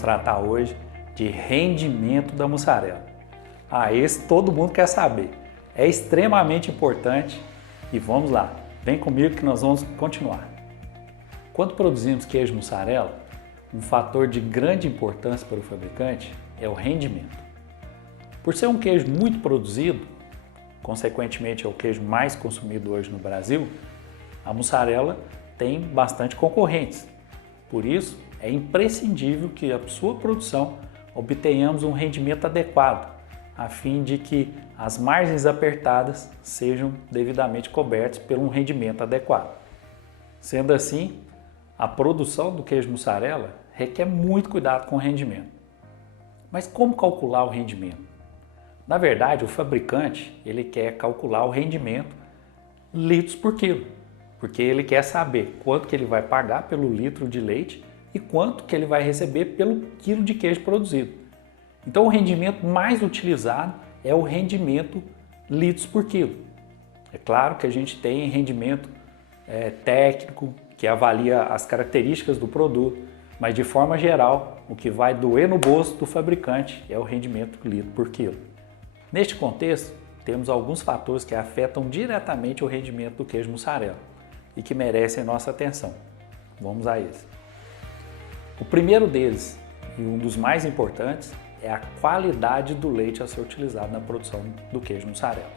tratar hoje de rendimento da mussarela. Esse todo mundo quer saber. É extremamente importante e vamos lá, vem comigo que nós vamos continuar. Quando produzimos queijo mussarela, um fator de grande importância para o fabricante é o rendimento. Por ser um queijo muito produzido, consequentemente é o queijo mais consumido hoje no Brasil, a mussarela tem bastante concorrentes. Por isso, é imprescindível que a sua produção obtenhamos um rendimento adequado, a fim de que as margens apertadas sejam devidamente cobertas por um rendimento adequado. Sendo assim, a produção do queijo mussarela requer muito cuidado com o rendimento. Mas como calcular o rendimento? Na verdade, o fabricante ele quer calcular o rendimento litros por quilo, porque ele quer saber quanto que ele vai pagar pelo litro de leite e quanto que ele vai receber pelo quilo de queijo produzido. Então o rendimento mais utilizado é o rendimento litros por quilo. É claro que a gente tem rendimento técnico que avalia as características do produto, mas de forma geral o que vai doer no bolso do fabricante é o rendimento litro por quilo. Neste contexto, temos alguns fatores que afetam diretamente o rendimento do queijo mussarela e que merecem nossa atenção. Vamos a eles. O primeiro deles, e um dos mais importantes, é a qualidade do leite a ser utilizado na produção do queijo mussarela.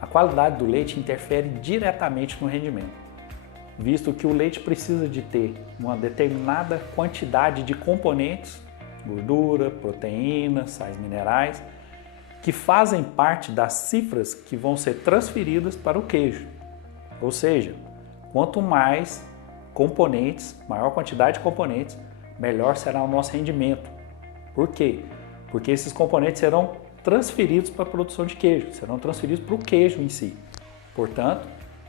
A qualidade do leite interfere diretamente no rendimento, visto que o leite precisa de ter uma determinada quantidade de componentes, gordura, proteína, sais minerais, que fazem parte das cifras que vão ser transferidas para o queijo. Ou seja, quanto mais componentes, maior quantidade de componentes, melhor será o nosso rendimento. Por quê? Porque esses componentes serão transferidos para a produção de queijo, serão transferidos para o queijo em si. Portanto,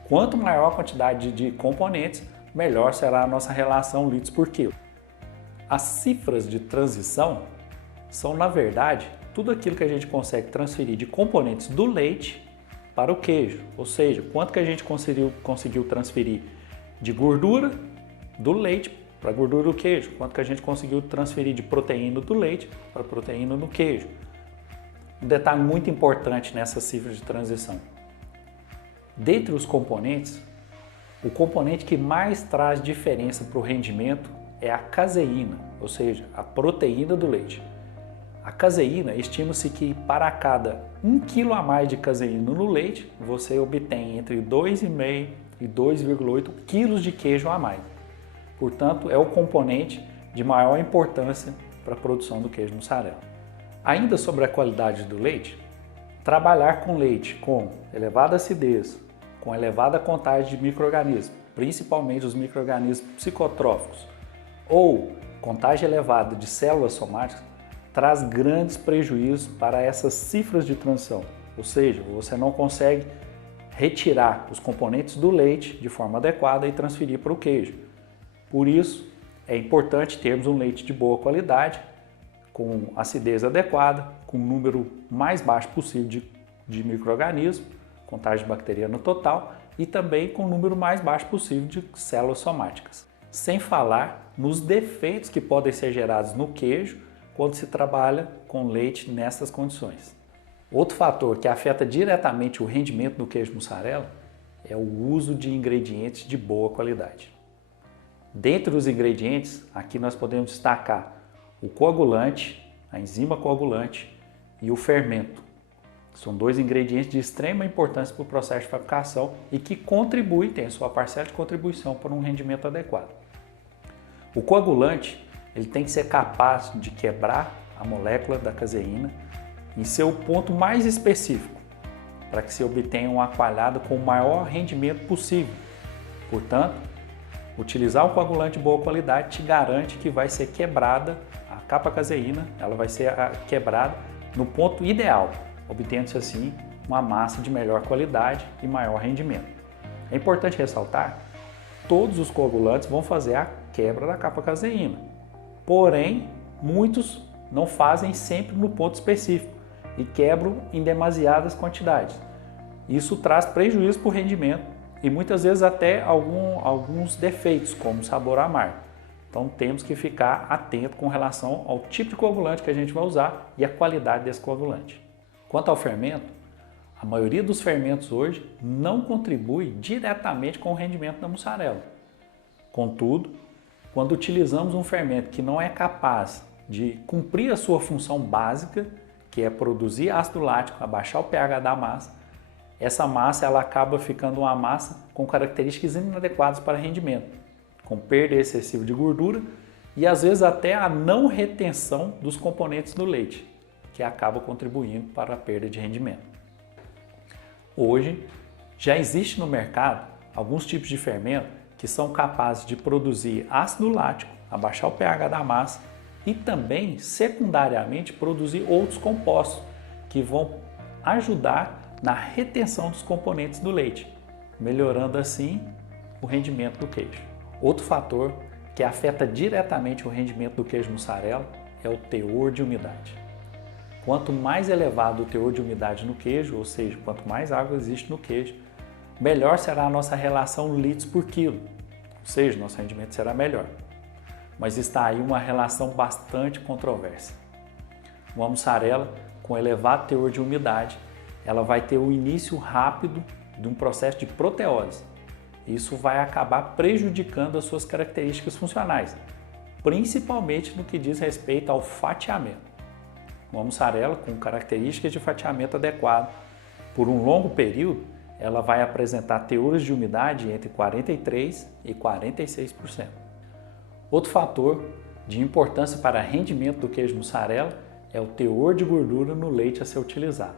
quanto maior a quantidade de componentes, melhor será a nossa relação litros por quilo. As cifras de transição são, na verdade, tudo aquilo que a gente consegue transferir de componentes do leite para o queijo, ou seja, quanto que a gente conseguiu transferir de gordura do leite para a gordura do queijo, quanto que a gente conseguiu transferir de proteína do leite para a proteína do queijo. Um detalhe muito importante nessa cifra de transição. Dentre os componentes, o componente que mais traz diferença para o rendimento é a caseína, ou seja, a proteína do leite. A caseína, estima-se que para cada 1 kg a mais de caseína no leite, você obtém entre 2,5 e 2,8 kg de queijo a mais. Portanto, é o componente de maior importância para a produção do queijo mussarela. Ainda sobre a qualidade do leite, trabalhar com leite com elevada acidez, com elevada contagem de micro-organismos, principalmente os micro-organismos psicotróficos, ou contagem elevada de células somáticas, traz grandes prejuízos para essas cifras de transição, ou seja, você não consegue retirar os componentes do leite de forma adequada e transferir para o queijo. Por isso, é importante termos um leite de boa qualidade, com acidez adequada, com um número mais baixo possível de micro-organismos, contagem bacteriana total e também com o número mais baixo possível de células somáticas. Sem falar nos defeitos que podem ser gerados no queijo quando se trabalha com leite nessas condições. Outro fator que afeta diretamente o rendimento do queijo mussarela é o uso de ingredientes de boa qualidade. Dentre os ingredientes, aqui nós podemos destacar o coagulante, a enzima coagulante e o fermento. São dois ingredientes de extrema importância para o processo de fabricação e que contribuem, têm a sua parcela de contribuição para um rendimento adequado. O coagulante ele tem que ser capaz de quebrar a molécula da caseína em seu ponto mais específico, para que se obtenha uma coalhada com o maior rendimento possível. Portanto, utilizar um coagulante de boa qualidade te garante que vai ser quebrada a capa caseína, ela vai ser quebrada no ponto ideal, obtendo-se assim uma massa de melhor qualidade e maior rendimento. É importante ressaltar, todos os coagulantes vão fazer a quebra da capa caseína, porém, muitos não fazem sempre no ponto específico e quebram em demasiadas quantidades. Isso traz prejuízo para o rendimento e muitas vezes até alguns defeitos, como sabor amargo. Então temos que ficar atento com relação ao tipo de coagulante que a gente vai usar e a qualidade desse coagulante. Quanto ao fermento, a maioria dos fermentos hoje não contribui diretamente com o rendimento da mussarela. Contudo, quando utilizamos um fermento que não é capaz de cumprir a sua função básica, que é produzir ácido lático, abaixar o pH da massa, essa massa ela acaba ficando uma massa com características inadequadas para rendimento, com perda excessiva de gordura e às vezes até a não retenção dos componentes do leite, que acaba contribuindo para a perda de rendimento. Hoje, já existe no mercado alguns tipos de fermento que são capazes de produzir ácido lático, abaixar o pH da massa e também, secundariamente, produzir outros compostos que vão ajudar na retenção dos componentes do leite, melhorando assim o rendimento do queijo. Outro fator que afeta diretamente o rendimento do queijo mussarela é o teor de umidade. Quanto mais elevado o teor de umidade no queijo, ou seja, quanto mais água existe no queijo, melhor será a nossa relação litros por quilo, ou seja, nosso rendimento será melhor. Mas está aí uma relação bastante controversa. Uma mussarela com elevado teor de umidade, ela vai ter o início rápido de um processo de proteose. Isso vai acabar prejudicando as suas características funcionais, principalmente no que diz respeito ao fatiamento. Uma mussarela com características de fatiamento adequado, por um longo período, ela vai apresentar teores de umidade entre 43% e 46%. Outro fator de importância para rendimento do queijo mussarela é o teor de gordura no leite a ser utilizado.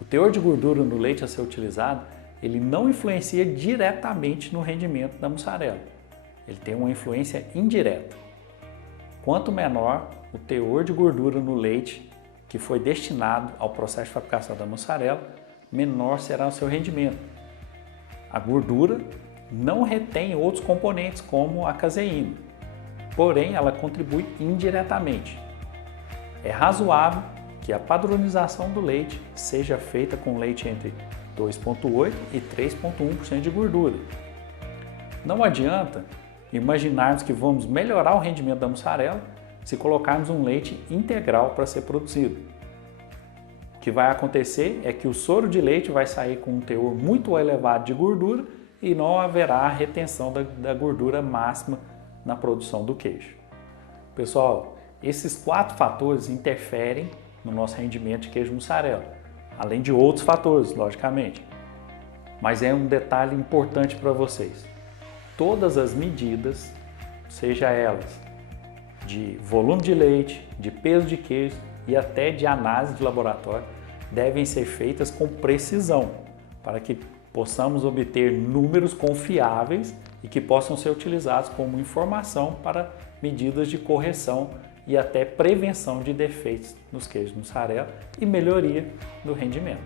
O teor de gordura no leite a ser utilizado, ele não influencia diretamente no rendimento da mussarela. Ele tem uma influência indireta. Quanto menor o teor de gordura no leite que foi destinado ao processo de fabricação da mussarela, menor será o seu rendimento. A gordura não retém outros componentes como a caseína, porém ela contribui indiretamente. É razoável que a padronização do leite seja feita com leite entre 2,8% e 3,1% de gordura. Não adianta imaginarmos que vamos melhorar o rendimento da mussarela se colocarmos um leite integral para ser produzido. O que vai acontecer é que o soro de leite vai sair com um teor muito elevado de gordura e não haverá a retenção da gordura máxima na produção do queijo. Pessoal, esses 4 fatores interferem no nosso rendimento de queijo mussarela, além de outros fatores, logicamente. Mas é um detalhe importante para vocês. Todas as medidas, seja elas de volume de leite, de peso de queijo e até de análise de laboratório, devem ser feitas com precisão, para que possamos obter números confiáveis e que possam ser utilizados como informação para medidas de correção e até prevenção de defeitos nos queijos mussarela e melhoria do rendimento.